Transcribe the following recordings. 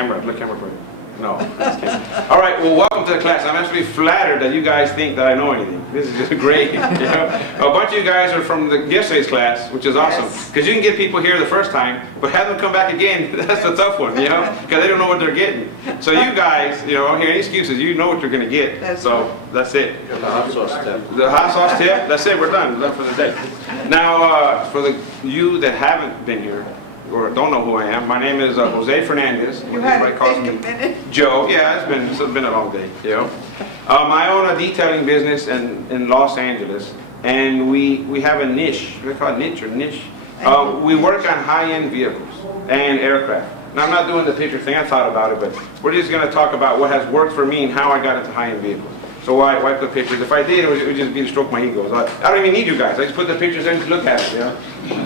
camera, look camera for you. No, just kidding. All right, well, welcome to the class. I'm actually flattered that you guys think that I know anything. This is just great. You know? A bunch of you guys are from yesterday's class, which is awesome. Because you can get people here the first time, but have them come back again, that's the tough one, you know? Because they don't know what they're getting. So you guys, you know, don't hear any excuses. You know what you're going to get. That's it. The hot sauce tip. The hot sauce tip, that's it, we're done. We're done for the day. Now, for you that haven't been here, or don't know who I am, my name is Jose Fernandez. You had to think a minute. Joe. Yeah, it's been a long day. You know, I own a detailing business in Los Angeles, and we have a niche. What do they call it, niche or niche? We work on high-end vehicles and aircraft. Now, I'm not doing the picture thing. I thought about it, but we're just going to talk about what has worked for me and how I got into high-end vehicles. So why put pictures? If I did, it would just be to stroke my ego. I don't even need you guys. I just put the pictures in to look at it, you know.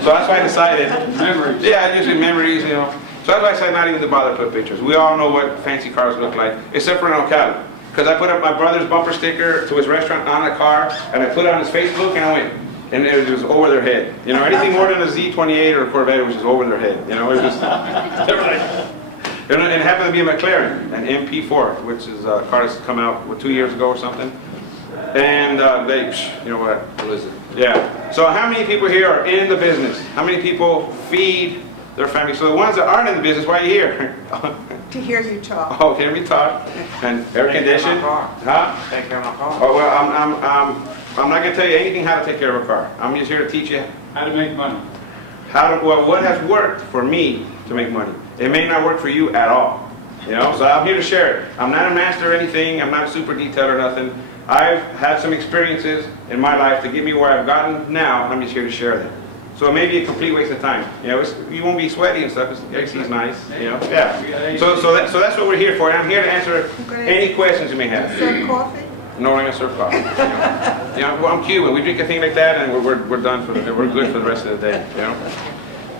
So that's why I decided. Memories. Yeah, usually memories, you know. So that's why I decided not even to bother to put pictures. We all know what fancy cars look like, except for in Ocala. Because I put up my brother's bumper sticker to his restaurant on the car, and I put it on his Facebook, and I went. And it was over their head. You know, anything more than a Z28 or a Corvette, it was just over their head. You know, it was just. They were like. And it happened to be a McLaren, an MP4, which is a car that's come out 2 years ago or something. And they, you know what is it? Yeah. So how many people here are in the business? How many people feed their family? So the ones that aren't in the business, why are you here? To hear you talk. Oh, hear me talk. And air conditioned. Huh? Take care of my car. Oh, well, I'm not going to tell you anything how to take care of a car. I'm just here to teach you how to make money. What has worked for me to make money. It may not work for you at all, you know, so I'm here to share it. I'm not a master or anything, I'm not a super detailer or nothing. I've had some experiences in my life to get me where I've gotten now. I'm just here to share them. So it may be a complete waste of time, you know, you won't be sweaty and stuff, AC is nice, you know, yeah. So that's what we're here for, and I'm here to answer any questions you may have. Serve coffee? No, I'm going to serve coffee. You know, well, I'm Cuban, we drink a thing like that and we're done we're good for the rest of the day, you know.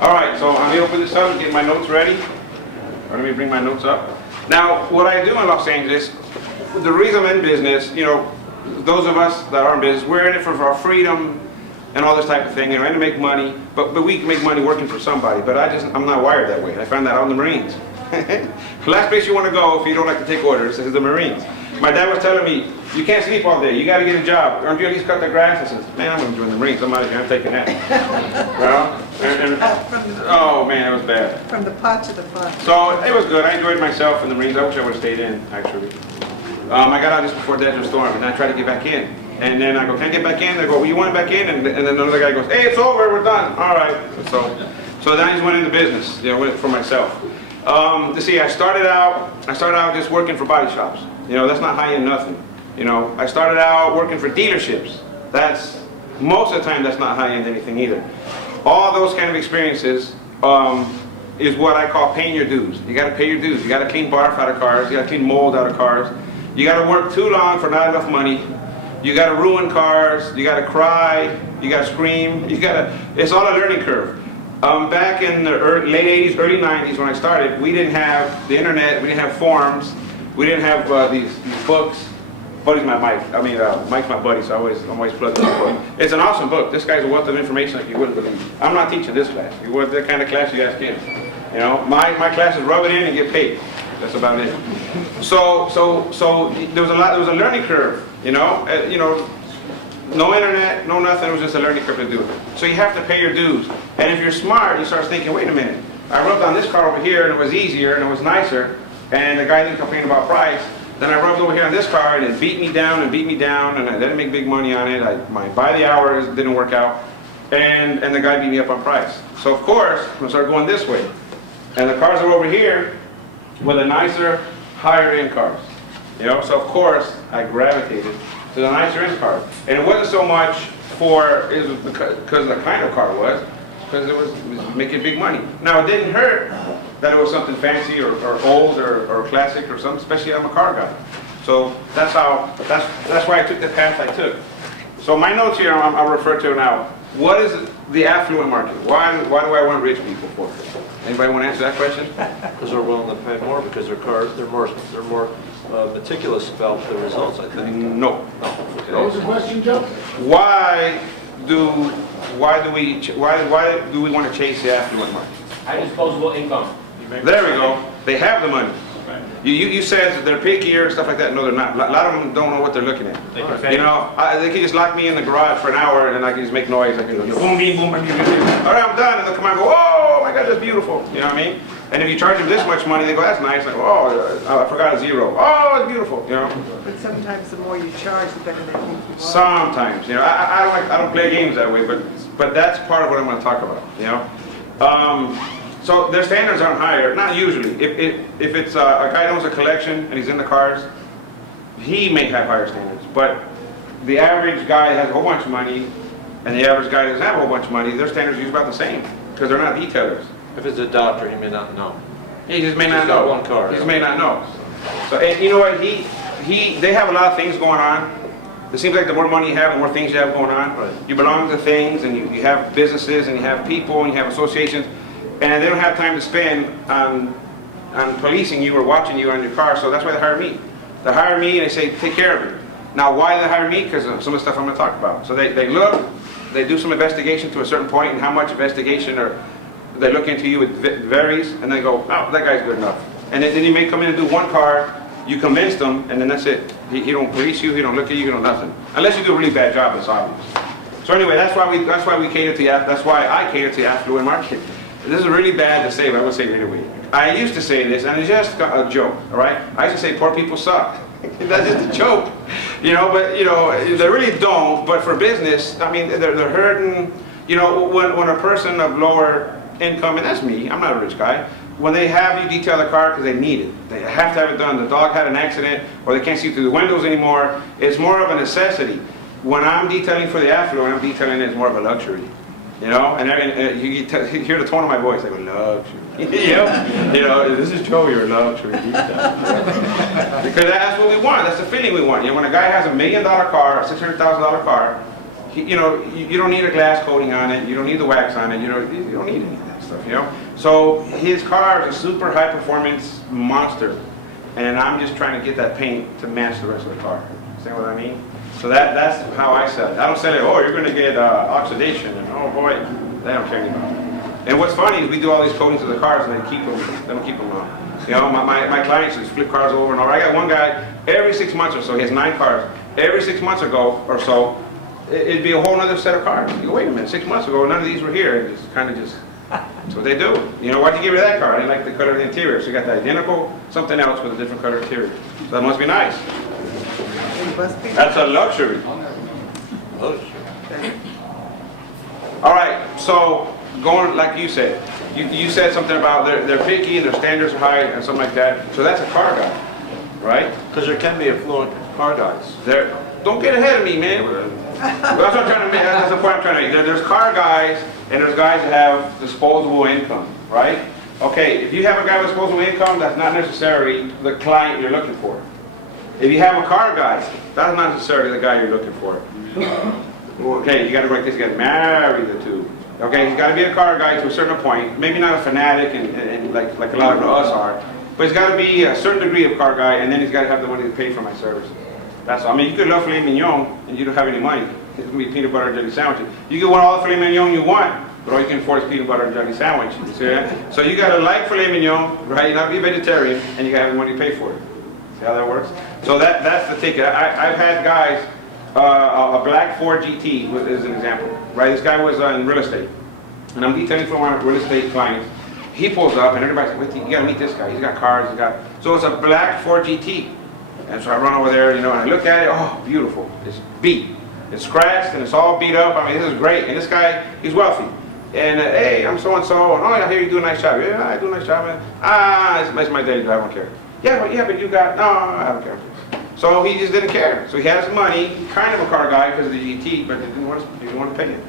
All right, so I'm going to open this up and get my notes ready. Or let me bring my notes up. Now, what I do in Los Angeles, the reason I'm in business, you know, those of us that are in business, we're in it for our freedom and all this type of thing, you know, and to make money, but we can make money working for somebody, but I'm not wired that way. I found that out in the Marines. The last place you want to go if you don't like to take orders is the Marines. My dad was telling me, you can't sleep all day, you got to get a job. Aren't you at least cut the grass? I said, man, I'm going to join the Marines. I'm out of here, I'm taking that. Well, oh man, it was bad. From the pot to the pot. So it was good. I enjoyed myself in the Marines. I wish I would have stayed in, actually. I got out just before Desert Storm, and I tried to get back in. And then I go, can I get back in? They go, well, you want back in? And then another guy goes, hey, it's over, we're done. All right. So then I just went into business, you know, went for myself. Let's see, I started out just working for body shops. You know, that's not high-end nothing. You know, I started out working for dealerships. That's, most of the time, that's not high-end anything either. All those kind of experiences is what I call paying your dues. You got to pay your dues. You got to clean barf out of cars. You got to clean mold out of cars. You got to work too long for not enough money. You got to ruin cars. You got to cry. You got to scream. It's all a learning curve. Back in the late 80s, early 90s when I started, we didn't have the internet. We didn't have forums. We didn't have these books. Buddy's my Mike. I mean, Mike's my buddy, so I'm always plugging his book. It's an awesome book. This guy's a wealth of information like you wouldn't believe. I'm not teaching this class. You want that kind of class, you guys can. You know, my class is rub it in and get paid. That's about it. So there was a learning curve. You know, no internet, no nothing. It was just a learning curve to do it. So you have to pay your dues. And if you're smart, you start thinking, wait a minute. I rubbed on this car over here, and it was easier, and it was nicer, and the guy didn't complain about price. Then I rubbed over here on this car, and it beat me down, and I didn't make big money on it. My by the hours didn't work out, and the guy beat me up on price. So of course, I'm gonna start going this way. And the cars are over here with the nicer, higher end cars. You know, so of course, I gravitated to the nicer end cars. And it wasn't so much because the kind of car it was, because it was making big money. Now it didn't hurt that it was something fancy or old or classic or something, especially I'm a car guy. So that's why I took the path I took. So my notes here, I'll refer to now. What is the affluent market? Why do I want rich people for? Anybody want to answer that question? Because they're willing to pay more because their cars, they're more meticulous about the results, I think. No. Okay. What was the question, Joe? Why do we want to chase the affluent market? High disposable income. There we go. They have the money. You said that they're pickier, stuff like that. No, they're not. A lot of them don't know what they're looking at. You know, they can just lock me in the garage for an hour and I can just make noise. I can go, boom, beam, boom, boom, boom, boom. All right, I'm done. And they'll come out and go, oh my God, that's beautiful. You know what I mean? And if you charge them this much money, they go, that's nice. Like, oh, I forgot a zero. Oh, it's beautiful. You know? But sometimes the more you charge, the better they think you are. Sometimes, you know, I don't play games that way, but that's part of what I'm going to talk about. You know, so their standards aren't higher, not usually. If it's a guy that owns a collection and he's in the cars, he may have higher standards. But the average guy has a whole bunch of money, and the average guy doesn't have a whole bunch of money. Their standards are usually about the same because they're not detailers. If it's a doctor, he may not know. He just may not He's got know. one car. He just may not know. So, and you know what? They have a lot of things going on. It seems like the more money you have, the more things you have going on. Right. You belong to things, and you have businesses, and you have people, and you have associations, and they don't have time to spend on policing you or watching you on your car. So that's why they hire me. They hire me, and they say, take care of it. Now, why do they hire me? Because of some of the stuff I'm going to talk about. So they look, they do some investigation to a certain point, and how much investigation or they look into you, it varies, and they go, oh, that guy's good enough. And then you may come in and do one car, you convince them, and then that's it. He don't police you, he don't look at you, he don't nothing. Unless you do a really bad job, it's obvious. So anyway, that's why we cater to that's why I cater to the affluent market. This is really bad to say, but I will say it anyway. I used to say this, and it's just a joke, all right? I used to say poor people suck. That's just a joke, you know. But you know, they really don't. But for business, I mean, they're hurting. You know, when a person of lower income, and that's me, I'm not a rich guy, when they have you detail the car because they need it, they have to have it done, the dog had an accident, or they can't see through the windows anymore, it's more of a necessity. When I'm detailing for the affluent, I'm detailing it as more of a luxury, you know, and you hear the tone of my voice, like a luxury, you know, this is Joe, you're a luxury detailer. Because that's what we want, that's the feeling we want. You know, when a guy has $1 million car, a $600,000 car, you know, you don't need a glass coating on it, you don't need the wax on it, you don't need any of that stuff, you know. So his car is a super high performance monster, and I'm just trying to get that paint to match the rest of the car. Understand what I mean? So that's how I sell it. I don't sell it, oh, you're going to get oxidation, and oh boy, they don't care about it. And what's funny is we do all these coatings to the cars, and they don't keep them on. You know, my clients just flip cars over and over. I got one guy, every 6 months or so, he has 9 cars. Every 6 months ago or so, it'd be a whole other set of cars. You go, wait a minute, 6 months ago, none of these were here. And just kind of that's what they do. You know, why'd you get rid of that car? I didn't like the color of the interior. So you got the identical, something else with a different color interior. So that must be nice. It must be. That's a luxury. All right, so going like you said, you said something about they're picky and their standards are high and something like that. So that's a car guy, right? Because there can be affluent car guys. Don't get ahead of me, man. That's what I'm trying to make. That's the point I'm trying to make. There's car guys, and there's guys that have disposable income, right? Okay, if you have a guy with disposable income, that's not necessarily the client you're looking for. If you have a car guy, that's not necessarily the guy you're looking for. Okay, you got to break this. You got to marry the two. Okay, he's got to be a car guy to a certain point. Maybe not a fanatic and like a lot of us are, but he's got to be a certain degree of car guy, and then he's got to have the money to pay for my services. That's all. I mean, you could love filet mignon and you don't have any money. It's gonna be peanut butter and jelly sandwiches. You can want all the filet mignon you want, but all you can afford is peanut butter and jelly sandwich. You see that? So you gotta like filet mignon, right? You gotta be a vegetarian, and you gotta have the money to pay for it. See how that works? So that's the ticket. I've had guys, a black Ford GT is an example, right? This guy was in real estate, and I'm detailing for one of my real estate clients. He pulls up, and everybody's like, "Wait, you gotta meet this guy. He's got cars. So it's a black Ford GT." And so I run over there, you know, and I look at it, oh, beautiful. It's beat. It's scratched, and it's all beat up. I mean, this is great. And this guy, he's wealthy. And, hey, I'm so-and-so, and oh, I hear you do a nice job. Yeah, I do a nice job, man. It's my daily job, I don't care. Yeah, but you got, no, I don't care. So he just didn't care. So he has money, kind of a car guy because of the GT, but he didn't want to pay it.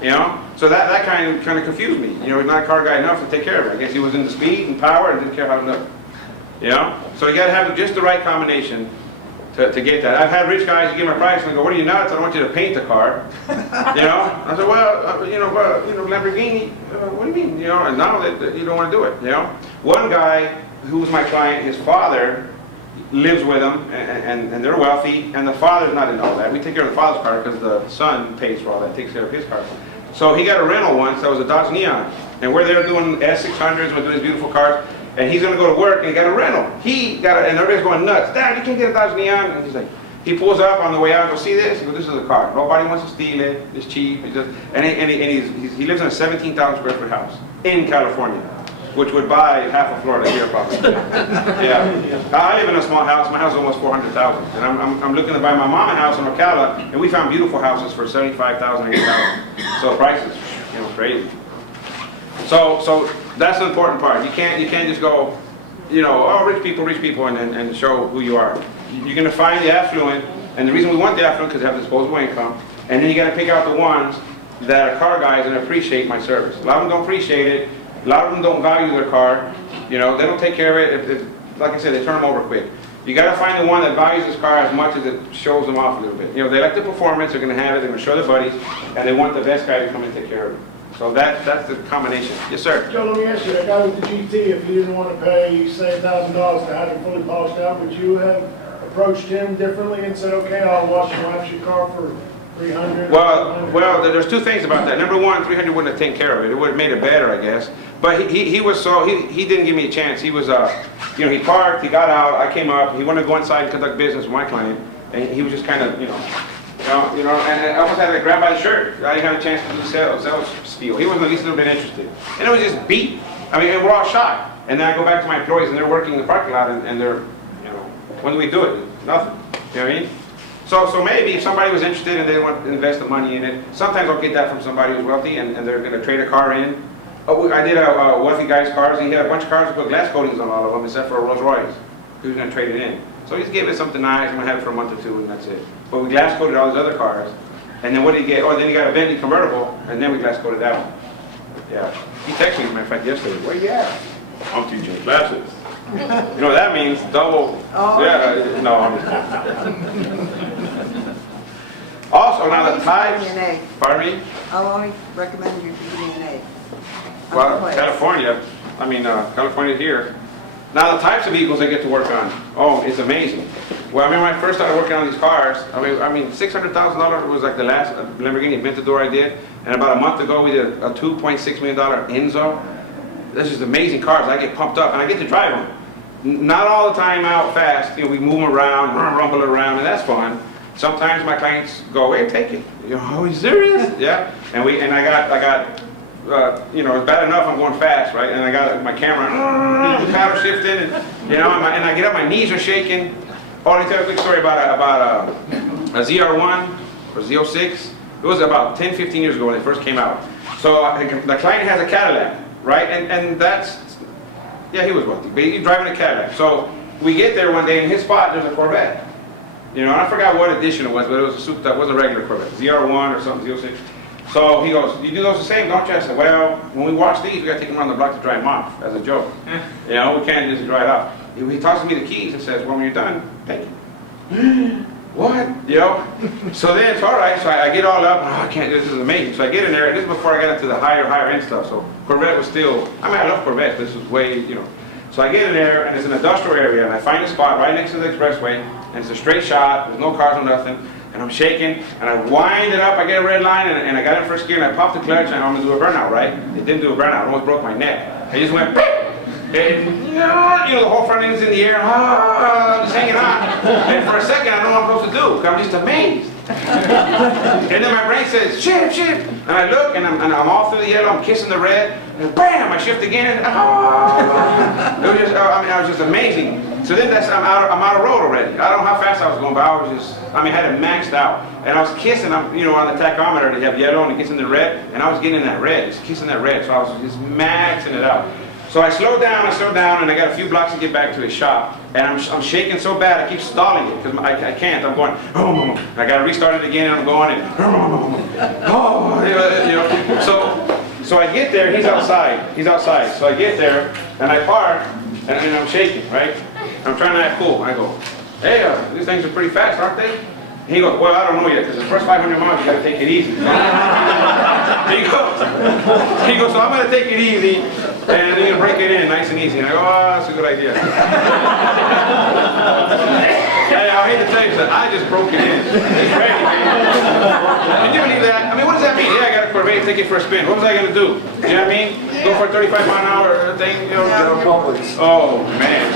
You know? So that kind of confused me. You know, he's not a car guy enough to take care of it. I guess he was into speed and power and didn't care how to look. You know? So you got to have just the right combination to get that. I've had rich guys, you give them a price and they go, what are you nuts? I don't want you to paint the car. You know? I said, well, Lamborghini, what do you mean? You know, and now that you don't want to do it. You know? One guy who was my client, his father lives with him and they're wealthy, and the father's not into all that. We take care of the father's car because the son pays for all that, takes care of his car. So he got a rental once that was a Dodge Neon, and we're there doing S600s, we're doing these beautiful cars. and he's gonna go to work and he got a rental. And everybody's going nuts. Dad, you can't get a Dodge Neon. And he's like, he pulls up on the way out. Go see this. He goes, this is a car. Nobody wants to steal it. It's cheap. He lives in a 17,000 square foot house in California, which would buy half of Florida here probably. Yeah. I live in a small house. My house is almost 400,000, and I'm looking to buy my mama house in Ocala, and we found beautiful houses for 75,000, 80,000. So prices, crazy. So that's the important part. You can't just go, oh, rich people, and show who you are. You're going to find the affluent, and the reason we want the affluent because they have disposable income, and then you got to pick out the ones that are car guys and appreciate my service. A lot of them don't appreciate it. A lot of them don't value their car. They don't take care of it. Like I said, they turn them over quick. You got to find the one that values his car as much as it shows them off a little bit. They like the performance. They're going to have it. They're going to show their buddies, and they want the best guy to come and take care of it. So that's the combination. Yes, sir. Joe, let me ask you, that guy with the GT, if you didn't want to pay, say, $1,000 to have it fully polished out, would you have approached him differently and said, okay, I'll wash and wax your car for $300? Well, there's two things about that. Number one, 300 wouldn't have taken care of it. It would have made it better, I guess. But he didn't give me a chance. He was, he parked, he got out, I came up, he wanted to go inside and conduct business with my client, and he was just kind of, and I almost had to grab by the shirt. I didn't have a chance to do the sales spiel. He wasn't at least a little bit interested. And it was just beat. I mean, we're all shot. And then I go back to my employees, and they're working in the parking lot, and they're, when do we do it? Nothing. You know what I mean? So maybe if somebody was interested and they want to invest the money in it, sometimes I'll get that from somebody who's wealthy, and they're going to trade a car in. Oh, I did a wealthy guy's cars. He had a bunch of cars with put glass coatings on all of them, except for a Rolls Royce. He was going to trade it in. So he just gave it something nice. I'm going to have it for a month or two, and that's it. But we glass coated all his other cars. And then what did he get? Oh, then he got a Bentley convertible, and then we glass coated that one. Yeah. He texted me, as a matter of fact, yesterday. Where you at? I'm teaching classes. You know what that means? Double. Oh. Yeah. No, I'm just Also, now the types. Pardon me? I'll only recommend you to give me an A. Well, California. California here. Now the types of vehicles I get to work on, oh, it's amazing. Well, I mean, when I first started working on these cars, I mean, $600,000 was like the last Lamborghini Aventador I did, and about a month ago we did a $2.6 million Enzo. That's just amazing cars. I get pumped up, and I get to drive them. Not all the time out fast. We move them around, rumble around, and that's fun. Sometimes my clients go, "Hey, take it." Are you serious? Yeah. And I got. It's bad enough I'm going fast, right? And I got my camera, paddle shifting, and and I get up, my knees are shaking. Oh, let me tell you a quick story about a ZR1 or Z06. It was about 10, 15 years ago when it first came out. So the client has a Cadillac, right? And that's, yeah, he was wealthy, but he's driving a Cadillac. So we get there one day, and in his spot there's a Corvette. And I forgot what edition it was, but it was a souped up, it wasn't a regular Corvette, ZR1 or something, Z06. So he goes, "You do those the same, don't you?" I said, "Well, when we wash these, we got to take them around the block to dry them off," as a joke. We can't just dry it off. He tosses me the keys and says, "Well, when you're done, thank you." What? So then it's all right. So I get all up, and I can't, this is amazing. So I get in there, and this is before I got into the higher end stuff. So Corvette was still, I love Corvettes, but this was way, So I get in there, and it's an industrial area, and I find a spot right next to the expressway, and it's a straight shot, there's no cars or nothing. And I'm shaking, and I wind it up, I get a red line, and I got in first gear, and I popped the clutch, and I'm going to do a burnout, right? It didn't do a burnout, it almost broke my neck. I just went, and, the whole front end's in the air, I'm just hanging on. And for a second, I don't know what I'm supposed to do, because I'm just amazed. And then my brain says, shift. And I look, and I'm all through the yellow, I'm kissing the red, and bam, I shift again, and it was just, I was just amazing. So then I'm out of road already. I don't know how fast I was going, but I had it maxed out. And I was kissing, on the tachometer, they have yellow, and it gets in the red, and I was getting in that red, just kissing that red, so I was just maxing it out. So I slowed down, and I got a few blocks to get back to his shop, and I'm shaking so bad, I keep stalling it, because I can't, I'm going, I got to restart it again, and I'm going, and so I get there, he's outside, so I get there, and I park, and I'm shaking, right? I'm trying to act cool. I go, "Hey, these things are pretty fast, aren't they?" And he goes, "Well, I don't know yet, because the first 500 miles, you got to take it easy." He goes, "So I'm going to take it easy, And then you break it in nice and easy. And I go, oh, that's a good idea. Hey, I hate to tell you that, I just broke it in. It's ready, man. Can you believe that? I mean, what does that mean? Yeah, I got a Corvette, take it for a spin. What was I going to do? You know what I mean? Go for a 35-mile-an-hour thing, you know? Oh, man.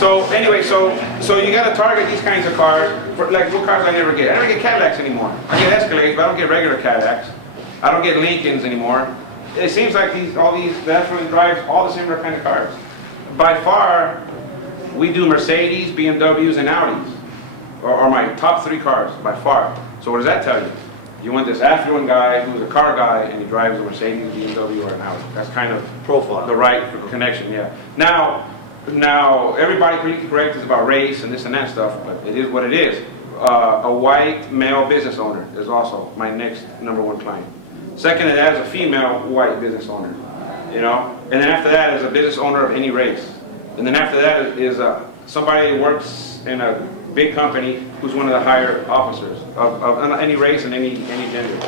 So anyway, so you got to target these kinds of cars. For, like, what cars I never get? I never get Cadillacs anymore. I get Escalades, but I don't get regular Cadillacs. I don't get Lincolns anymore. It seems like all these, that's what drives all the similar kind of cars. By far, we do Mercedes, BMWs, and Audis, are my top 3 cars, by far. So what does that tell you? You want this affluent guy who's a car guy, and he drives a Mercedes, BMW, or an Audi. That's kind of Profile. the right connection, yeah. Now, everybody politically correct is about race and this and that stuff, but it is what it is. A white male business owner is also my next #1 client. Second to that is a female white business owner, you know? And then after that is a business owner of any race. And then after that is somebody who works in a big company who's one of the higher officers of any race and any gender.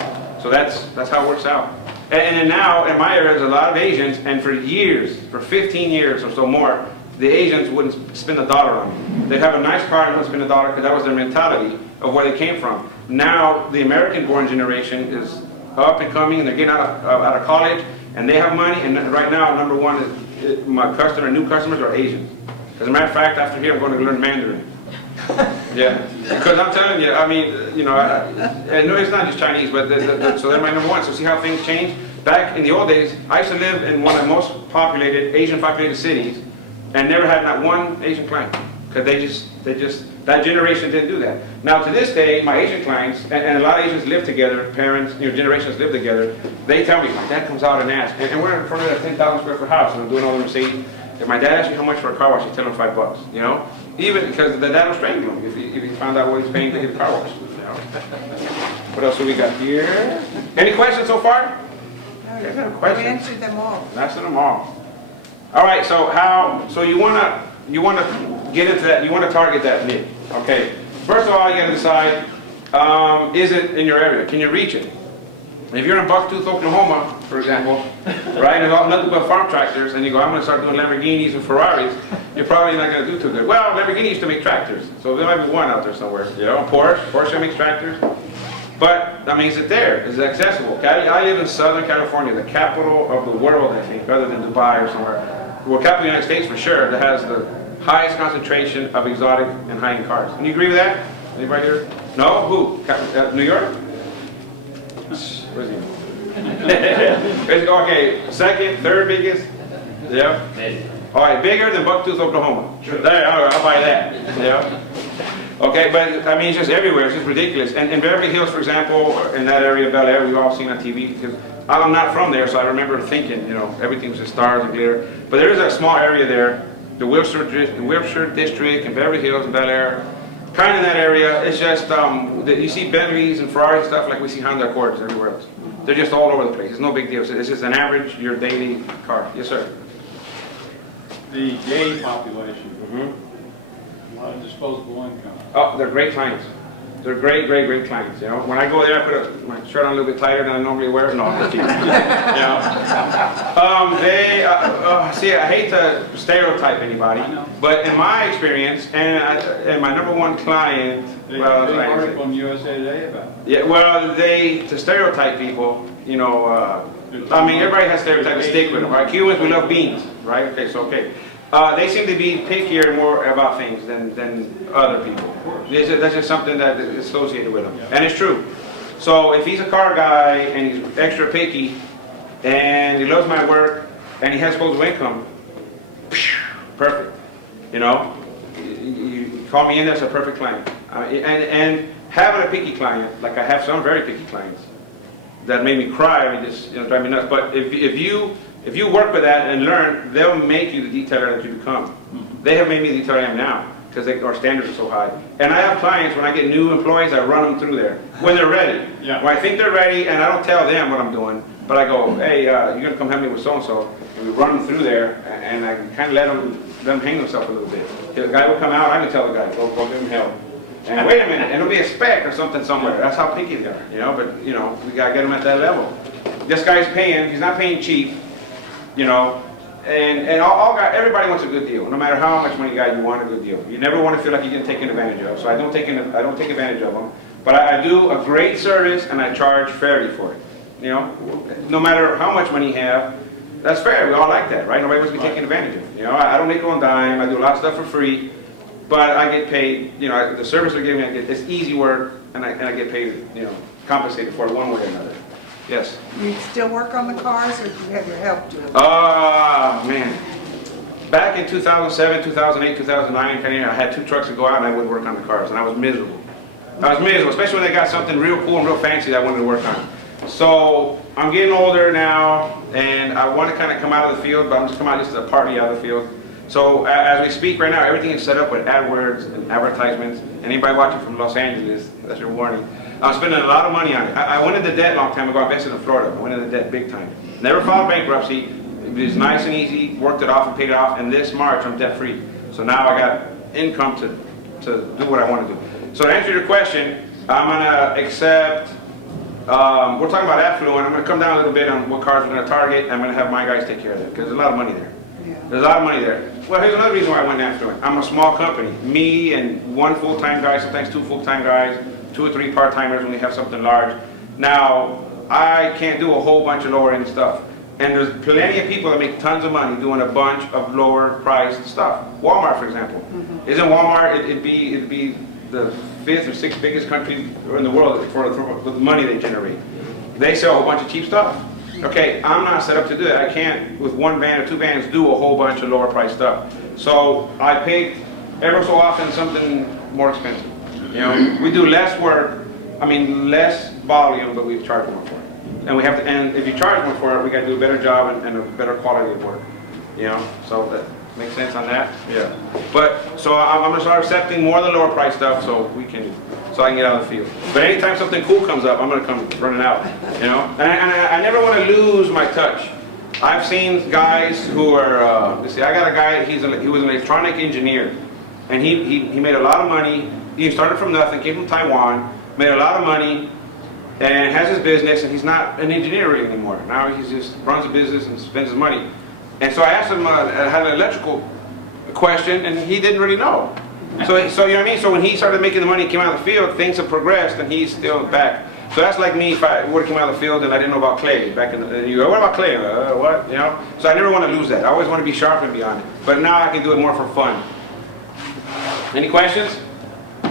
So that's how it works out. And then now in my area there's a lot of Asians, and for years, for 15 years or so more, the Asians wouldn't spend $1 on me. They'd have a nice car and wouldn't spend $1 because that was their mentality of where they came from. Now the American-born generation is up and coming, and they're getting out of college, and they have money. And right now, #1 is my new customers are Asians. As a matter of fact, after here, I'm going to learn Mandarin. Yeah, because I'm telling you, I mean, you know, no, it's not just Chinese, but so they're my #1. So see how things change. Back in the old days, I used to live in one of the most populated, Asian-populated cities, and never had not one Asian client, because that generation didn't do that. Now to this day, my Asian clients, and a lot of Asians live together, parents, you know, generations live together, they tell me, my dad comes out and asks, and we're in front of a 10,000 square foot house, and I'm doing all the Mercedes. If my dad asks you how much for a car wash, you tell him $5, you know? Even because the dad will strangle him if he found out what he's paying to get a car wash, you know? What else do we got here? Any questions so far? No, Yeah, no we questions. answered them all. Answer them all. All right, so you wanna get into that, you wanna target that niche, okay? First of all, you gotta decide, is it in your area? Can you reach it? If you're in Bucktooth, Oklahoma, for example, right, and there's nothing but farm tractors, and you go, I'm gonna start doing Lamborghinis and Ferraris, you're probably not gonna do too good. Well, Lamborghini used to make tractors, so there might be one out there somewhere, you know? Porsche makes tractors. But, I mean, is it there? Is it accessible? I live in Southern California, the capital of the world, I think, other than Dubai or somewhere. Well, capital of the United States for sure, that has the highest concentration of exotic and high-end cars. Can you agree with that? Anybody here? No? Who? New York? Where's he? Okay, second, third biggest? Yeah? All right, bigger than Bucktooth, Oklahoma. Sure. There, I'll buy that. Yeah? Okay, but I mean, it's just everywhere. It's just ridiculous. And in Beverly Hills, for example, in that area of Bel Air, we've all seen on TV, because I'm not from there, so I remember thinking, you know, everything's just stars and glitter. But there is a small area there, the Wilshire District and Beverly Hills and Bel Air, kind of in that area. It's just, you see Bentleys and Ferraris and stuff like we see Honda Accords everywhere else. They're just all over the place. It's no big deal. It's just an average, your daily car. Yes, sir. The gay population, Mm-hmm. a lot of disposable income. Oh, they're great clients. They're great clients, you know. When I go there, I put my shirt on a little bit tighter than I normally wear. No, I'm just kidding. You know. See, I hate to stereotype anybody, but in my experience, and my #1 client, There's well, a big like I article said, in USA Today about it. yeah, well, to stereotype people, you know, I mean, everybody has stereotypes to stick with them, right? Cubans, we love beans, right? Okay, so okay. They seem to be pickier more about things than other people. That's just something that is associated with them. And it's true. So if he's a car guy and he's extra picky and he loves my work and he has disposable income, perfect. You know, you call me in, that's a perfect client. And having a picky client, like I have some very picky clients that made me cry, I mean, just, you know, drive me nuts. But if you work with that and learn, they'll make you the detailer that you become. They have made me the detailer I am now, because our standards are so high. And I have clients, when I get new employees, I run them through there, when they're ready. Yeah. When I think they're ready, and I don't tell them what I'm doing, but I go, hey, you're going to come help me with so-and-so, and we run them through there, and I kind of let them hang themselves a little bit. The guy will come out, I can tell the guy, go give him help. And wait a minute, and it'll be a spec or something somewhere. That's how picky they are, you know, but, you know, we got to get them at that level. This guy's paying, he's not paying cheap. You know, And all guys, everybody wants a good deal. No matter how much money you got, you want a good deal. You never want to feel like you're getting taken advantage of. So I don't take advantage of them. But I do a great service and I charge fairly for it. You know, no matter how much money you have, that's fair. We all like that, right? Nobody wants to be taken advantage of. You know, I don't make on dime. I do a lot of stuff for free, but I get paid. You know, the service they're giving me, it's easy work, and I get paid. You know, compensated for it one way or another. Yes. You still work on the cars, or do you have your help do it? Man. Back in 2007, 2008, 2009, I had 2 trucks to go out and I would work on the cars, and I was miserable. I was miserable, especially when they got something real cool and real fancy that I wanted to work on. So I'm getting older now, and I want to kind of come out of the field, but I'm just coming out just as a partly out of the field. So as we speak right now, everything is set up with AdWords and advertisements. Anybody watching from Los Angeles, that's your warning. I'm spending a lot of money on it. I went into debt a long time ago. I invested in Florida. I went into debt big time. Never filed bankruptcy. It was nice and easy. Worked it off and paid it off. And this March, I'm debt free. So now I got income to do what I want to do. So to answer your question, I'm going to accept. We're talking about affluent. I'm going to come down a little bit on what cars we're going to target. I'm going to have my guys take care of it because there's a lot of money there. Yeah. There's a lot of money there. Well, here's another reason why I went affluent. I'm a small company. Me and 1 full-time guy, sometimes 2 full-time guys, 2 or 3 part-timers when we have something large. Now, I can't do a whole bunch of lower-end stuff. And there's plenty of people that make tons of money doing a bunch of lower-priced stuff. Walmart, for example. Isn't Walmart, it'd be the 5th or 6th biggest country in the world for the money they generate. They sell a whole bunch of cheap stuff. Okay, I'm not set up to do that. I can't, with 1 van or 2 vans, do a whole bunch of lower-priced stuff. So I pick ever so often something more expensive. You know, we do less work, less volume, but we charge more for it. And we have to, and if you charge more for it, we got to do a better job and a better quality of work. You know, so that makes sense on that. Yeah. But so I'm gonna start accepting more of the lower price stuff, so I can get out of the field. But anytime something cool comes up, I'm gonna come running out. You know, and I never want to lose my touch. I've seen guys who are. I got a guy. He was an electronic engineer, and he made a lot of money. He started from nothing, came from Taiwan, made a lot of money, and has his business, and he's not an engineer really anymore. Now he just runs a business and spends his money. And so I asked him, I had an electrical question, and he didn't really know. So you know what I mean? So when he started making the money, came out of the field, things have progressed, and he's still back. So that's like me if I would have come out of the field and I didn't know about clay. Back in the, you go, what about clay? What? You know? So I never want to lose that. I always want to be sharp and be on it. But now I can do it more for fun. Any questions?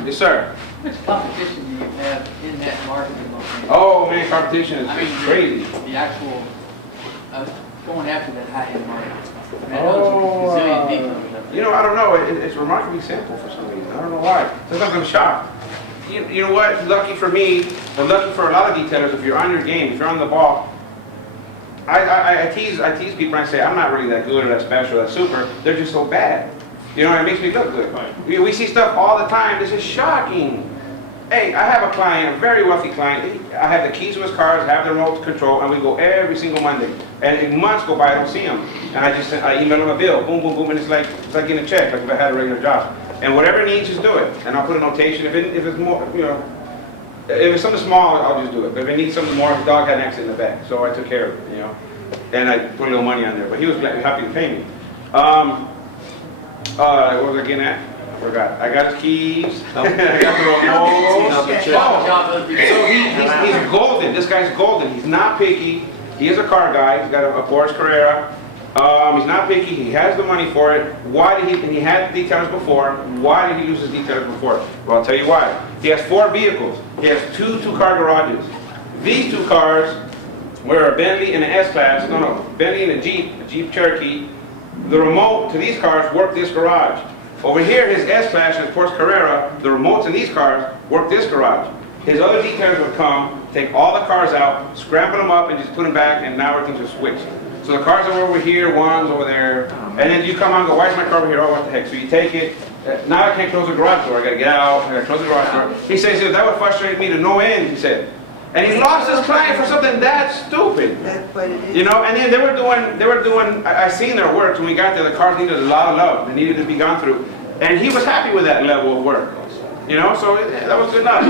Yes, sir. How much competition do you have in that marketing location? Oh man, competition is crazy. The actual, going after that high-end market. I know there's a gazillion people up there. You know, I don't know. It's remarkably simple for some reason. I don't know why. Sometimes I'm shocked. You know what? Lucky for me, but lucky for a lot of detailers, if you're on your game, if you're on the ball, I tease people and I say, I'm not really that good or that special or that super. They're just so bad. You know, it makes me look good. We see stuff all the time. This is shocking. Hey, I have a client, a very wealthy client. I have the keys to his cars, have the remote control, and we go every single Monday. And months go by, I don't see him. And I email him a bill, boom, boom, boom, and it's like getting a check, like if I had a regular job. And whatever it needs, just do it. And I'll put a notation. If it's more, you know, if it's something small, I'll just do it. But if it needs something more, his dog had an accident in the back, so I took care of it, you know. And I put a little money on there, but he was happy to pay me. What was I getting at? I forgot. I got his keys. I got the remote. So he's golden. This guy's golden. He's not picky. He is a car guy. He's got a Porsche Carrera. He's not picky. He has the money for it. Why did he had detailers before. Why did he use his detailers before? Well, I'll tell you why. He has 4 vehicles. He has 2 two-car garages. These 2 cars were a Bentley and an S-Class. No, Bentley and a Jeep Cherokee. The remote to these cars work this garage. Over here, his S-Class and his Porsche Carrera, the remotes in these cars work this garage. His other detailers would come, take all the cars out, scramble them up, and just put them back, and now everything's just switched. So the cars are over here, one's over there, and then you come out and go, why is my car over here? Oh, what the heck? So you take it. Now I can't close the garage door. I got to get out. I got to close the garage door. He says, that would frustrate me to no end, he said. And he lost his client for something that stupid. That's what it is. You know, and then they were doing, I seen their work when we got there. The cars needed a lot of love. They needed to be gone through. And he was happy with that level of work. You know, so that was good enough.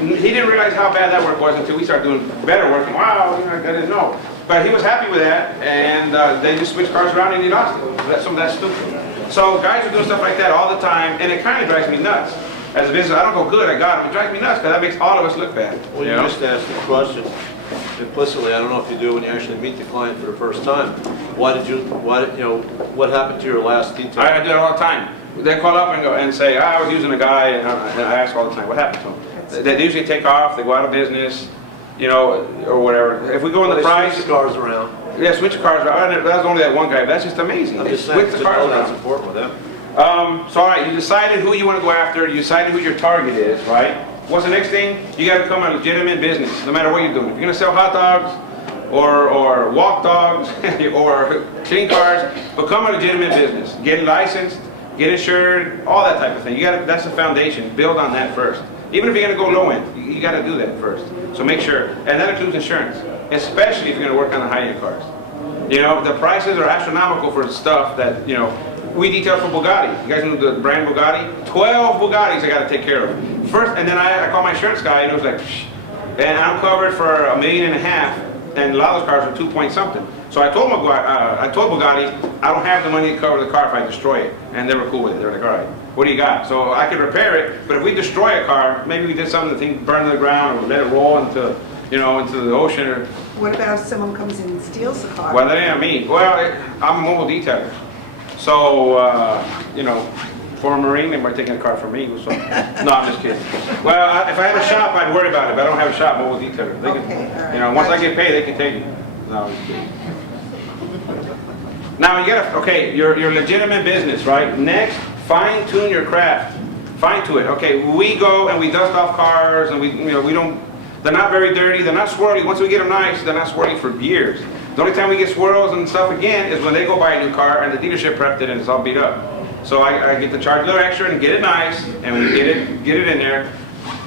He didn't realize how bad that work was until we started doing better work. And wow, you know, I didn't know. But he was happy with that, and they just switched cars around and he lost it. That's stupid. So guys are doing stuff like that all the time, and it kind of drives me nuts. As a business, I don't go good, I got him. It drives me nuts because that makes all of us look bad. Well, you just asked the question implicitly. I don't know if you do when you actually meet the client for the first time. What happened to your last detail? I do it all the time. They call up and go and say, I was using a guy, and I ask all the time, what happened to him? They usually take off, they go out of business, or whatever. If we go in the price, switch the cars around. yeah, switch the cars around. That's only that one guy. That's just amazing. I'm They just saying, switch the cars that's around. important with them. So all right, you decided who you want to go after. You decided who your target is, right? What's the next thing? You got to become a legitimate business, no matter what you're doing. If you're going to sell hot dogs, or walk dogs, or clean cars, become a legitimate business. Get licensed, get insured, all that type of thing. That's the foundation. Build on that first. Even if you're going to go low end, you got to do that first. So make sure, and that includes insurance, especially if you're going to work on the high-end cars. The prices are astronomical for stuff that, we detail for Bugatti. You guys know the brand Bugatti? 12 Bugattis I got to take care of. First, and then I call my insurance guy, and it was like, shh. And I'm covered for $1.5 million, and a lot of those cars are 2 point something. So I told Bugatti, I don't have the money to cover the car if I destroy it. And they were cool with it. They were like, all right, what do you got? So I could repair it, but if we destroy a car, maybe we did something, the thing burned to the ground, or let it roll into the ocean. Or, What about if someone comes in and steals the car? well, that ain't me. Well, I'm a mobile detailer. So, for a Marine, they might take a car from me. So. No, I'm just kidding. Well, if I had a shop, I'd worry about it, but I don't have a shop, mobile detailer. They Okay, all right. can, once I get paid, they can take it. No, I'm just kidding. Now, you're legitimate business, right? Next, fine-tune your craft. Fine-tune it. Okay, we go and we dust off cars, and we don't, they're not very dirty, they're not swirly. Once we get them nice, they're not swirly for years. The only time we get swirls and stuff again is when they go buy a new car and the dealership prepped it and it's all beat up. So I get to charge a little extra and get it nice, and we get it in there.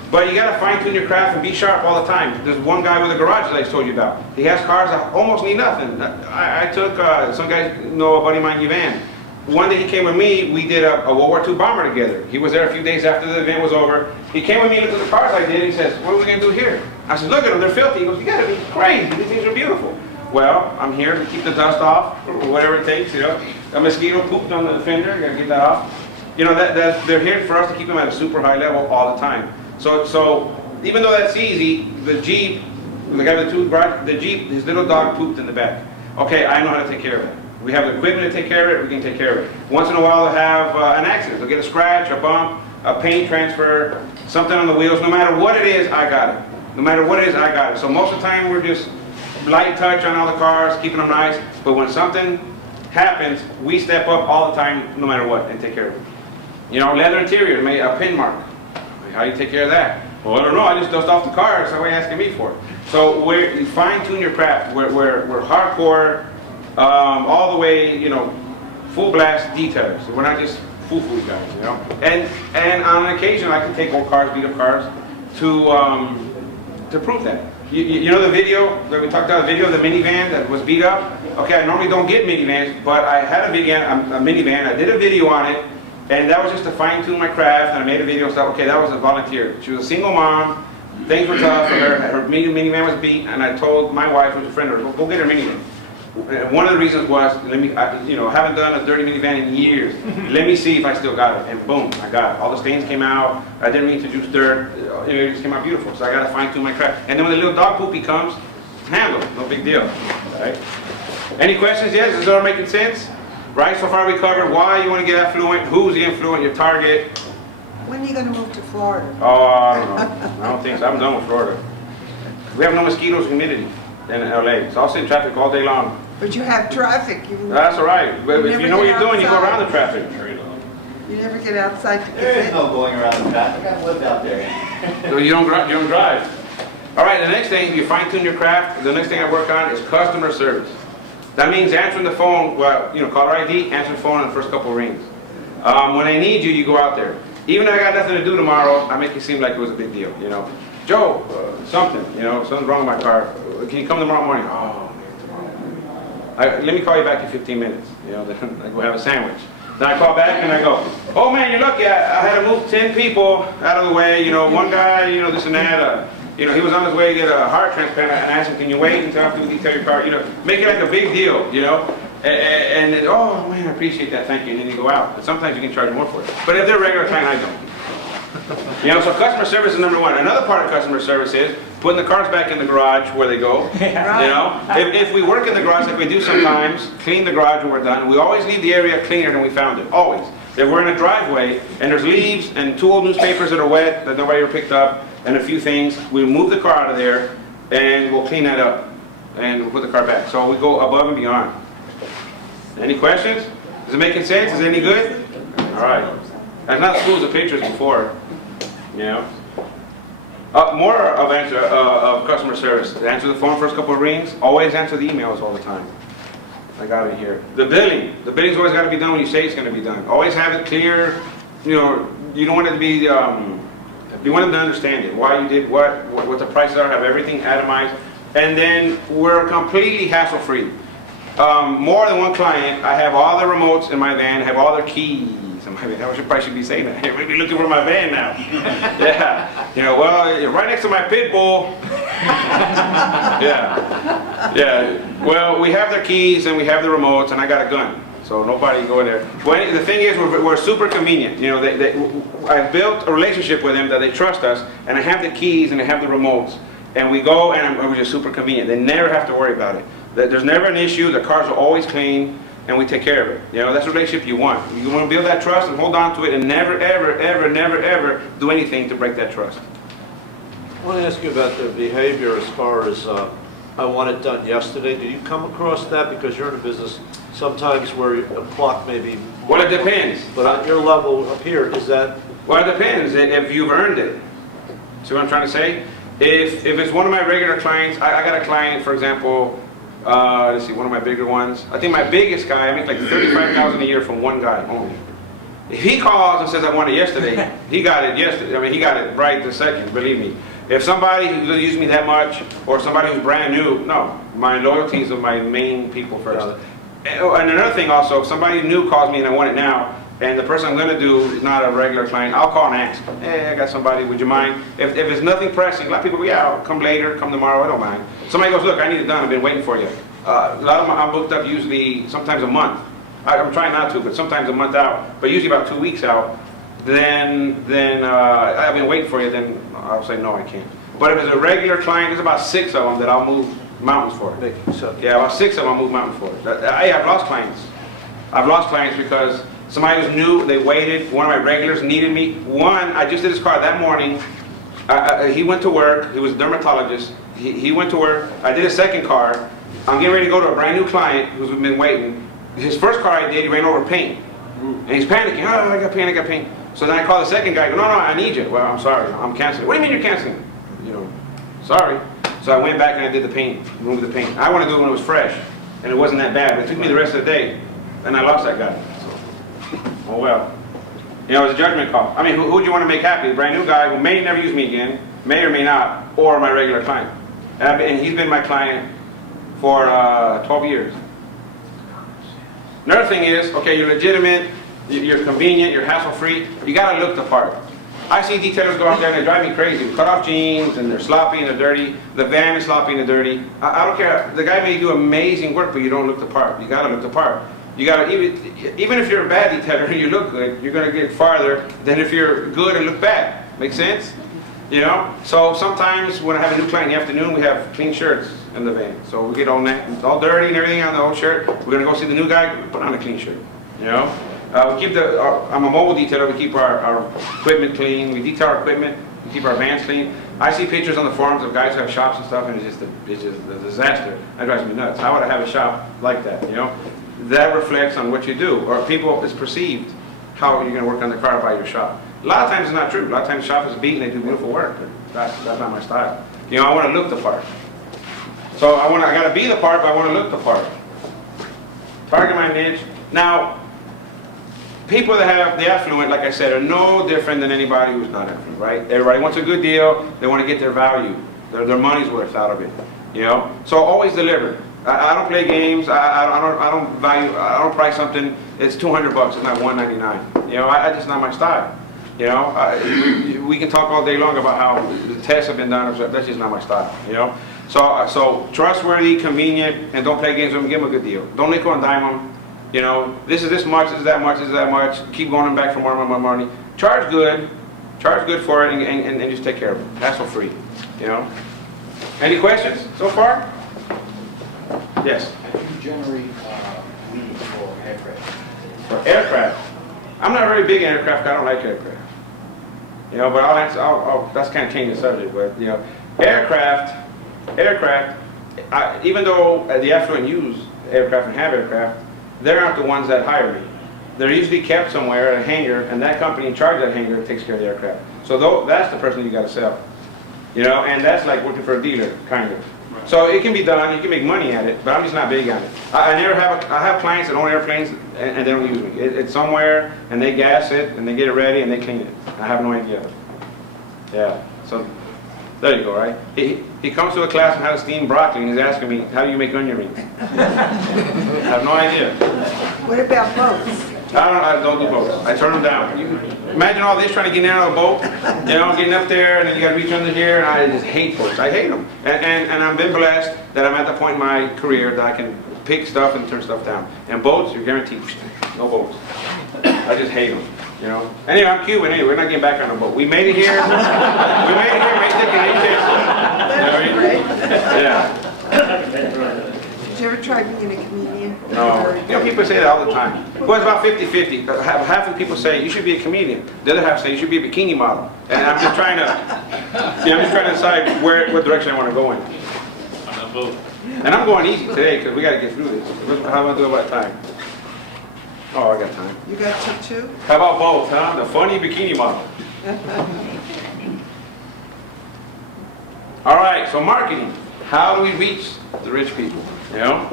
But you gotta fine tune your craft and be sharp all the time. There's one guy with a garage that I told you about. He has cars that almost need nothing. I took, some guys know a buddy of mine, Yvan. One day he came with me, we did a World War II bomber together. He was there a few days after the event was over. He came with me, looked at the cars I did, he says, what are we gonna do here? I said, look at them, they're filthy. He goes, you gotta be crazy, these things are beautiful. Well, I'm here to keep the dust off, or whatever it takes, A mosquito pooped on the fender, you gotta get that off. They're here for us to keep them at a super high level all the time. So even though that's easy, the Jeep, the guy with the toothbrush, the Jeep, his little dog pooped in the back. Okay, I know how to take care of it. We have the equipment to take care of it, we can take care of it. Once in a while they'll have an accident, they'll get a scratch, a bump, a paint transfer, something on the wheels. No matter what it is, I got it. No matter what it is, I got it. So most of the time we're just light touch on all the cars, keeping them nice, but when something happens, we step up all the time, no matter what, and take care of it. Leather interior, maybe a pin mark. How do you take care of that? Well, I don't know, I just dust off the car, so why are you asking me for it? So you fine tune your craft. We're hardcore, all the way, full blast detailers. We're not just foo-foo guys, And on an occasion, I can take old cars, beat up cars, to prove that. You know the video that we talked about, the video of the minivan that was beat up? Okay, I normally don't get minivans, but I had a minivan, I did a video on it, and that was just to fine tune my craft, and I made a video and stuff. Okay, that was a volunteer. She was a single mom, things were tough for her, her minivan was beat, and I told my wife, who's a friend of hers, go get her minivan. One of the reasons was, I haven't done a dirty minivan in years. Let me see if I still got it. And boom, I got it. All the stains came out. I didn't reintroduce dirt. It just came out beautiful. So I got to fine tune my craft. And then when the little dog poopy comes, handle it. No big deal. Right? Any questions? Yes? Is it all making sense? Right? So far we covered why you want to get affluent, who's the affluent, your target. When are you going to move to Florida? Oh, I don't know. I don't think so. I'm done with Florida. We have no mosquitoes, humidity in LA. So I'll sit in traffic all day long. But you have traffic. That's all right. But if you know what you're doing, you go around the traffic. You never get outside to There is get no going around the traffic. I've lived out there. So you don't drive. All right, the next thing, you fine tune your craft. The next thing I work on is customer service. That means answering the phone, caller ID, answer the phone on the first couple of rings. When I need you, you go out there. Even if I got nothing to do tomorrow, I make it seem like it was a big deal, Joe, something's wrong with my car. Can you come tomorrow morning? Oh, man, tomorrow. Let me call you back in 15 minutes. Then I go have a sandwich. Then I call back and I go, oh man, you're lucky. I had to move 10 people out of the way. One guy, this and that. You know, he was on his way to get a heart transplant, and I asked him, can you wait until after we detail your car? You know, make it like a big deal, you know? And then, oh man, I appreciate that, thank you, and then you go out. And sometimes you can charge more for it. But if they're a regular client, I don't. You know, so customer service is number one. Another part of customer service is putting the cars back in the garage where they go. You know, if we work in the garage like we do sometimes, clean the garage when we're done, we always leave the area cleaner than we found it, always. If we're in a driveway and there's leaves and 2 old newspapers that are wet that nobody ever picked up and a few things, we move the car out of there and we'll clean that up and we'll put the car back. So we go above and beyond. Any questions? Is it making sense? Is it any good? All right. I've not schools of pictures before, you know. More of customer service. Answer the phone first couple of rings. Always answer the emails all the time. I got it here. The billing's always got to be done when you say it's going to be done. Always have it clear. You know, you don't want it to be. You want them to understand it. Why you did what the prices are. Have everything itemized, and then we're completely hassle-free. More than one client, I have all the remotes in my van. Have all their keys. I probably should be saying that. Hey, maybe looking for my van now. Yeah. You know, well, you're right next to my pit bull. Yeah. Yeah. Well, we have their keys and we have the remotes and I got a gun. So nobody go in there. But the thing is, we're super convenient. You know, I've built a relationship with them that they trust us, and I have the keys and I have the remotes. And we go and we're just super convenient. They never have to worry about it. There's never an issue. The cars are always clean. And we take care of it. You know, that's the relationship you want. You want to build that trust and hold on to it and never, ever, ever, never, ever do anything to break that trust. I want to ask you about the behavior as far as, I want it done yesterday. Did you come across that? Because you're in a business sometimes where a clock may be... Well, it depends. But at your level up here, is that... Well, it depends if you've earned it. See what I'm trying to say? If it's one of my regular clients, I got a client, for example, let's see, one of my bigger ones. I think my biggest guy, I make like $35,000 a year from one guy only. If he calls and says, I want it yesterday, he got it yesterday. I mean, he got it right the second, believe me. If somebody who's going to use me that much, or somebody who's brand new, no. My loyalties are my main people first. And another thing also, if somebody new calls me and I want it now, and the person I'm going to do is not a regular client, I'll call and ask, hey, I got somebody, would you mind? If it's nothing pressing, a lot of people go, yeah, I'll come later, come tomorrow, I don't mind. Somebody goes, look, I need it done, I've been waiting for you. A lot of them, I'm booked up usually, sometimes a month. I'm trying not to, but sometimes a month out, but usually about 2 weeks out. Then I've been waiting for you, then I'll say, no, I can't. But if it's a regular client, there's about 6 of them that I'll move mountains for. Yeah, about 6 of them I'll move mountains for. Hey, I've lost clients. I've lost clients because somebody was new, they waited, one of my regulars needed me. One, I just did his car that morning. He went to work, he was a dermatologist. He went to work, I did a second car. I'm getting ready to go to a brand new client who's been waiting. His first car I did, he ran over paint. And he's panicking, oh, I got paint. So then I call the second guy, I go, no, I need you. Well, I'm sorry, I'm canceling. What do you mean you're canceling? You know, sorry. So I went back and I did the paint, removed the paint. I want to do it when it was fresh, and it wasn't that bad, but it took me the rest of the day, and I lost that guy. So, oh well. You know, it was a judgment call. I mean, who do you want to make happy? The brand new guy who may never use me again, may or may not, or my regular client. And he's been my client for 12 years. Another thing is, okay, you're legitimate, you're convenient, you're hassle-free, you gotta look the part. I see detailers go out there and they drive me crazy. Cut off jeans and they're sloppy and they're dirty. The van is sloppy and they're dirty. I don't care. The guy may do amazing work, but you don't look the part. You gotta look the part. You gotta, even if you're a bad detailer and you look good, you're gonna get farther than if you're good and look bad. Make sense? You know? So sometimes when I have a new client in the afternoon, we have clean shirts in the van. So we get all dirty and everything on the old shirt. We're gonna go see the new guy, put on a clean shirt. You know? We keep I'm a mobile detailer, we keep our equipment clean, we detail our equipment, we keep our vans clean. I see pictures on the forums of guys who have shops and stuff, and it's just a disaster. That drives me nuts. I want to have a shop like that, you know? That reflects on what you do, or people, it's perceived how you're going to work on the car by your shop. A lot of times it's not true. A lot of times shop is beaten, they do beautiful work, but that's not my style. You know, I want to look the part. So I got to be the part, but I want to look the part. Target my niche. Now, people that have the affluent, like I said, are no different than anybody who's not affluent, right? Everybody wants a good deal. They want to get their value, their money's worth out of it, you know? So always deliver. I don't play games. I don't price something. It's $200. It's not $199. You know, I just not my style. You know, we can talk all day long about how the tests have been done. That's just not my style. You know, so trustworthy, convenient, and don't play games with them. Give them a good deal. Don't nickel and dime them. You know, this is this much, this is that much, this is that much. Keep going back for more money. Charge good for it, and just take care of it. Hassle free. You know. Any questions so far? Yes. How do you generate leads for aircraft? For aircraft, I'm not very big in aircraft. I don't like aircraft. You know, but that's kind of changing the subject. But you know, aircraft. Even though the affluent use aircraft and have aircraft, they're not the ones that hire me. They're usually kept somewhere at a hangar, and that company in charge of that hangar takes care of the aircraft. So that's the person you got to sell. You know, and that's like working for a dealer, kind of. Right. So it can be done, you can make money at it, but I'm just not big on it. I have clients that own airplanes and they don't use me. It's somewhere and they gas it and they get it ready and they clean it. I have no idea. Yeah, so there you go, right? He comes to a class on how to steam broccoli and he's asking me, how do you make onion rings? I have no idea. What about boats? I don't do boats. I turn them down. Imagine all this trying to get out of a boat, you know, getting up there and then you got to reach under here, and I just hate boats. I hate them. And I've been blessed that I'm at the point in my career that I can pick stuff and turn stuff down. And boats, you're guaranteed, no boats. I just hate them, you know. Anyway, I'm Cuban anyway. We're not getting back on a boat. We made it here. We made it here. Made it Yeah. Did you ever try being a comedian? No. You know, people say that all the time. Well, it's about 50-50. Half of the people say you should be a comedian. The other half say you should be a bikini model. And I'm just trying to decide what direction I want to go in. I'm both. And I'm going easy today because we got to get through this. How am I doing about time? Oh, I got time. You got two? How about both, huh? The funny bikini model. All right, so marketing. How do we reach the rich people? You know?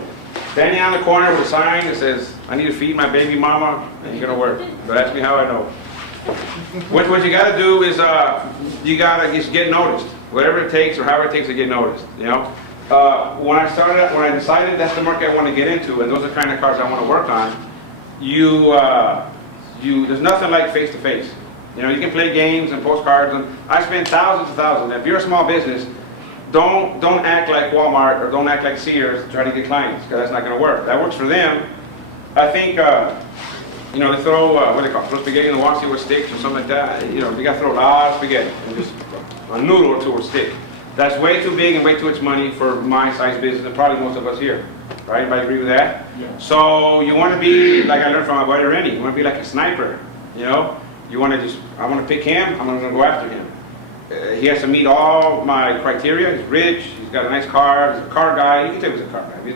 Standing on the corner with a sign that says, I need to feed my baby mama, ain't gonna work. But ask me how I know. What you gotta do is, you gotta just get noticed. Whatever it takes or however it takes to get noticed, you know? When I decided that's the market I want to get into, and those are the kind of cars I want to work on, there's nothing like face-to-face. You know, you can play games and postcards, and I spend thousands and thousands. If you're a small business, don't act like Walmart or don't act like Sears to try to get clients, because that's not going to work. That works for them. I think, you know, they throw, what do they call it, throw spaghetti in the water with sticks or something like that. You know, they got to throw a lot of spaghetti and just a noodle or two or stick. That's way too big and way too much money for my size business and probably most of us here. Right? Everybody agree with that? Yeah. So you want to be, like I learned from my buddy Rennie, you want to be like a sniper. You know? You want to I want to pick him, I'm going to go after him. He has to meet all my criteria. He's rich, he's got a nice car, he's a car guy. You can tell he's a car guy. If he's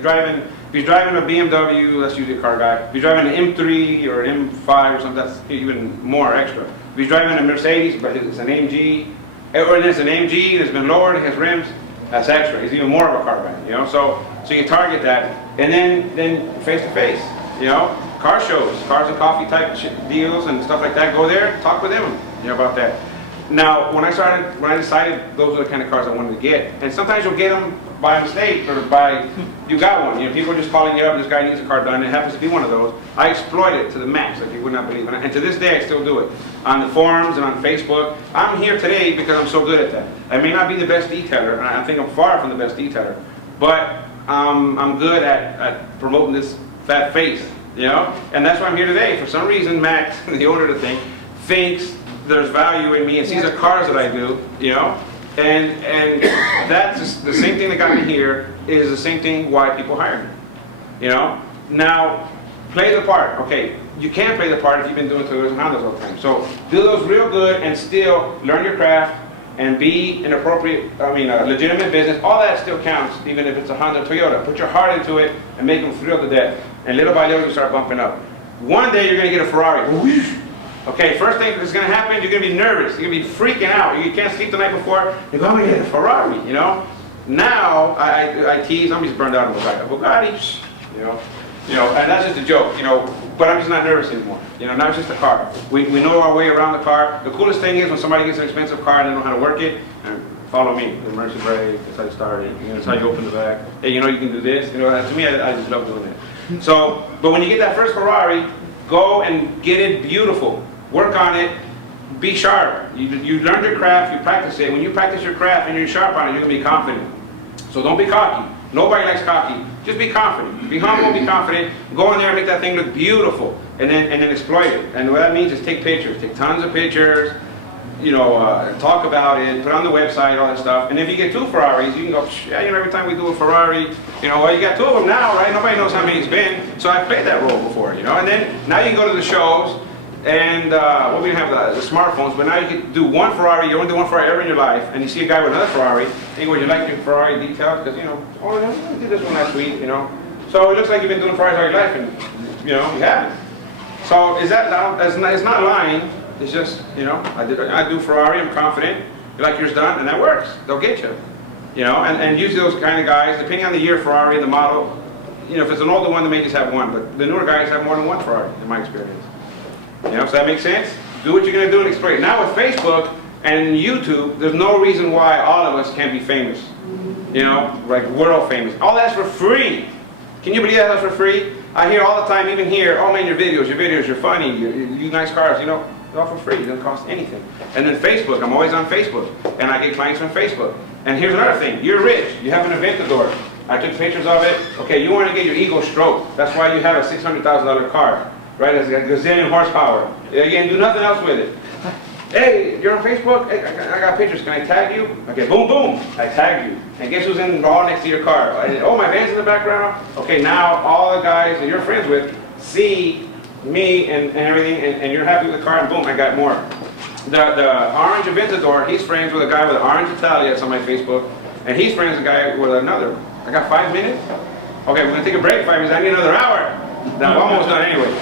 driving a BMW, that's usually a car guy. If he's driving an M3 or an M5 or something, that's even more extra. If he's driving a Mercedes, but it's an AMG, or it's an AMG that's been lowered, it has rims, that's extra. He's even more of a car guy, you know? So you target that, and then face to face, you know? Car shows, cars and coffee type deals and stuff like that. Go there, talk with them, you know, about that. Now, when I decided those are the kind of cars I wanted to get, and sometimes you'll get them by mistake or you got one. You know, people are just calling you up, this guy needs a car done. It happens to be one of those. I exploit it to the max, like you would not believe. And to this day, I still do it. On the forums and on Facebook. I'm here today because I'm so good at that. I may not be the best detailer, and I think I'm far from the best detailer, but I'm good at promoting this fat face, you know? And that's why I'm here today. For some reason, Max, the owner of the thing, thinks there's value in me and sees the cars that I do, you know? And that's just the same thing that got me here is the same thing why people hire me, you know? Now, play the part. Okay, you can't play the part if you've been doing Toyotas and Hondas all the time. So do those real good and still learn your craft and be an appropriate, a legitimate business. All that still counts, even if it's a Honda or Toyota. Put your heart into it and make them thrilled to death. And little by little, you start bumping up. One day, you're going to get a Ferrari. Okay, first thing that's going to happen, you're going to be nervous. You're going to be freaking out. You can't sleep the night before. You're going to get a Ferrari, you know? Now, I tease, I'm just burned out on a Bugatti, you know, and that's just a joke, you know, but I'm just not nervous anymore. You know, now it's just a car. We know our way around the car. The coolest thing is when somebody gets an expensive car and they know how to work it, and follow me, the emergency brake, that's how you start it, you know, that's how you open the back. Hey, you know, you can do this, you know, to me, I just love doing that. So, but when you get that first Ferrari, go and get it beautiful. Work on it, be sharp. You learn your craft, you practice it. When you practice your craft and you're sharp on it, you're gonna be confident. So don't be cocky. Nobody likes cocky. Just be confident. Be humble, be confident. Go in there and make that thing look beautiful, and then exploit it. And what that means is take pictures. Take tons of pictures. Talk about it. Put it on the website, all that stuff. And if you get 2 Ferraris, you can go, yeah, every time we do a Ferrari, well, you got 2 of them now, right? Nobody knows how many it's been. So I've played that role before, And then now you can go to the shows. And we didn't have the smartphones, but now you can do 1 Ferrari. You only do 1 Ferrari ever in your life, and you see a guy with another Ferrari, and you go, "You like your Ferrari detailed?" Because oh, I did this one last week, So it looks like you've been doing Ferraris all your life, and you haven't. So is that it's not lying? It's just I do Ferrari. I'm confident. You like yours done, and that works. They'll get you. And usually those kind of guys, depending on the year Ferrari, the model. If it's an older one, they may just have 1, but the newer guys have more than 1 Ferrari, in my experience. So that makes sense? Do what you're going to do and exploit it. Now with Facebook and YouTube, there's no reason why all of us can't be famous. Like world famous. All that's for free. Can you believe that's for free? I hear all the time, even here, oh man, your videos, you're funny, you nice cars, they're all for free. It doesn't cost anything. And then Facebook, I'm always on Facebook. And I get clients from Facebook. And here's another thing, you're rich, you have an Aventador. I took pictures of it. Okay, you want to get your ego stroked. That's why you have a $600,000 car. Right, it's got a gazillion horsepower. You can do nothing else with it. Hey, you're on Facebook? Hey, I got pictures. Can I tag you? Okay, boom, boom. I tagged you. And guess who's in all next to your car? Oh, my van's in the background. Okay, now all the guys that you're friends with see me and everything, and you're happy with the car, and boom, I got more. The orange Aventador, he's friends with a guy with an orange Italia that's on my Facebook, and he's friends with a guy with another. I got 5 minutes? Okay, we're going to take a break 5 minutes. I need another hour. Now, I'm almost done anyway.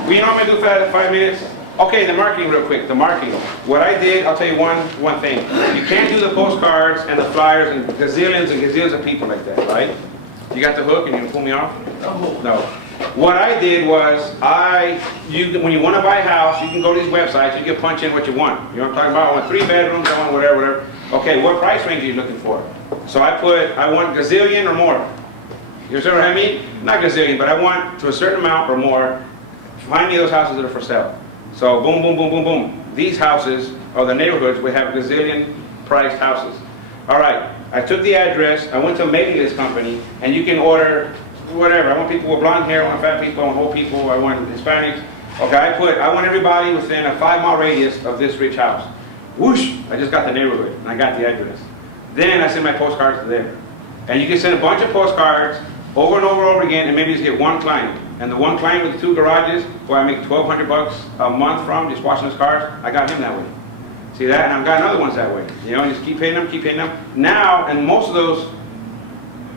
Well, you know what I'm going to do for 5 minutes? Okay, the marketing real quick, the marketing. What I did, I'll tell you one thing. You can't do the postcards and the flyers and gazillions of people like that, right? You got the hook and you can pull me off? No. What I did was, when you want to buy a house, you can go to these websites, you can punch in what you want. You know what I'm talking about? I want 3 bedrooms, I want whatever. Okay, what price range are you looking for? So I want gazillion or more. You see what I mean? Not gazillion, but I want to a certain amount or more. Find me those houses that are for sale. So boom, boom, boom, boom, boom. These houses are the neighborhoods. We have gazillion priced houses. All right, I took the address. I went to a mailing list company, and you can order whatever. I want people with blonde hair. I want fat people. I want old people. I want Hispanics. Okay, I want everybody within a 5-mile radius of this rich house. Whoosh! I just got the neighborhood, and I got the address. Then I send my postcards to them. And you can send a bunch of postcards over and over and over again, and maybe just get 1 client. And the 1 client with the 2 garages, where I make $1,200 a month from just washing his cars, I got him that way. See that? And I've got other ones that way. Just keep hitting them. Now, and most of those,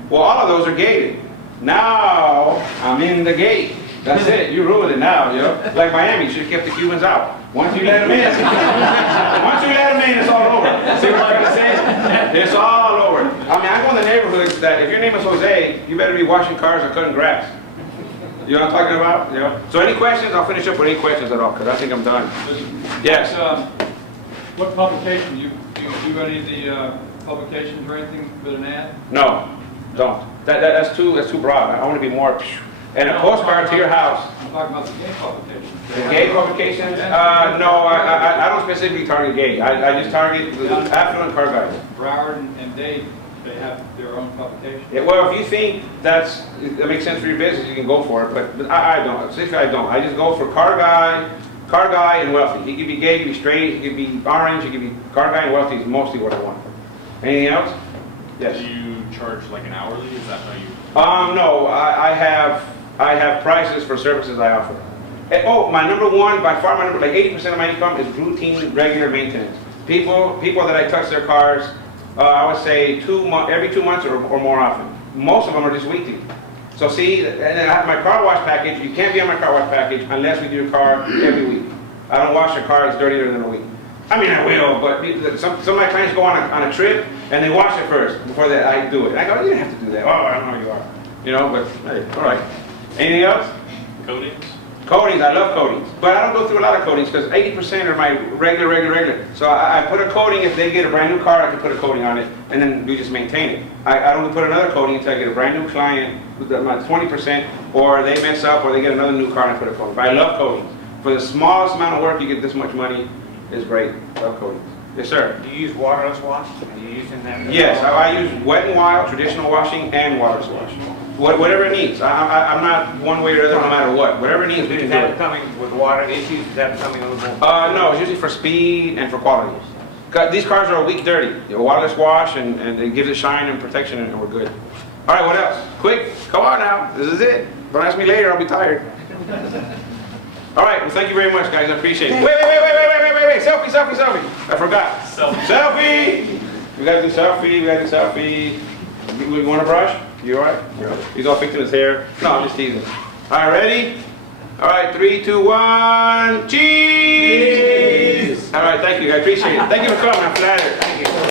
well, all of those are gated. Now, I'm in the gate. That's it. You ruined it now, Like Miami, you should have kept the Cubans out. Once you let them in, it's all over. See what I'm trying to say? It's all over. I mean, I go in the neighborhoods that if your name is Jose, you better be washing cars or cutting grass. You know what I'm talking about? So any questions? I'll finish up with any questions at all, because I think I'm done. Yes. What publication? Do you do any of the publications or anything with an ad? No, don't. That's too broad. I want to be more. And a postcard to your house. I'm talking about the gay publications. The gay publications? No, I don't specifically target gay. I just target the affluent car guys. Broward and Dade, they have their own publication. Yeah, well, if you think that makes sense for your business, you can go for it. But I don't. Specifically, I don't. I just go for car guy and wealthy. He could be gay, he could be straight, he could be orange, he could be car guy and wealthy is mostly what I want. Anything else? Yes. Do you charge like an hourly? Is that how you? No. I have prices for services I offer. Oh, my number one, by far, like 80% of my income is routine, regular maintenance. People that I touch their cars, I would say every 2 months or more often. Most of them are just weekly. So see, and then I have my car wash package. You can't be on my car wash package unless we do your car every week. I don't wash your car, it's dirtier than a week. I mean, I will, but some of my clients go on a trip and they wash it first before I do it. And I go, you didn't have to do that. Oh, I don't know who you are. But hey, all right. Anything else? Coatings? Coatings, I love coatings. But I don't go through a lot of coatings because 80% are my regular. So I put a coating, if they get a brand new car, I can put a coating on it, and then we just maintain it. I don't put another coating until I get a brand new client with my 20%, or they mess up, or they get another new car and I put a coating. But I love coatings. For the smallest amount of work, you get this much money. is great. Love coatings. Yes, sir. Do you use waterless wash? Are you using that? Yes, I use Wet n Wild, traditional washing, and waterless wash. Whatever it needs. I'm not one way or the other, no matter what. Whatever it needs, we can Is do that it. coming with water issues? Is that coming a little more? No, it's usually for speed and for quality. These cars are a week dirty. Waterless wash, and it gives it shine and protection, and we're good. All right, what else? Quick, come on now. This is it. Don't ask me later, I'll be tired. All right, well, thank you very much, guys. I appreciate it. Wait. Selfie. I forgot. Selfie. We gotta do selfie. You want a brush? You all right? He's all fixing his hair. No, I'm just teasing. All right, ready? All right, 3, 2, 1. Cheese! All right, thank you. I appreciate it. Thank you for coming. I'm flattered.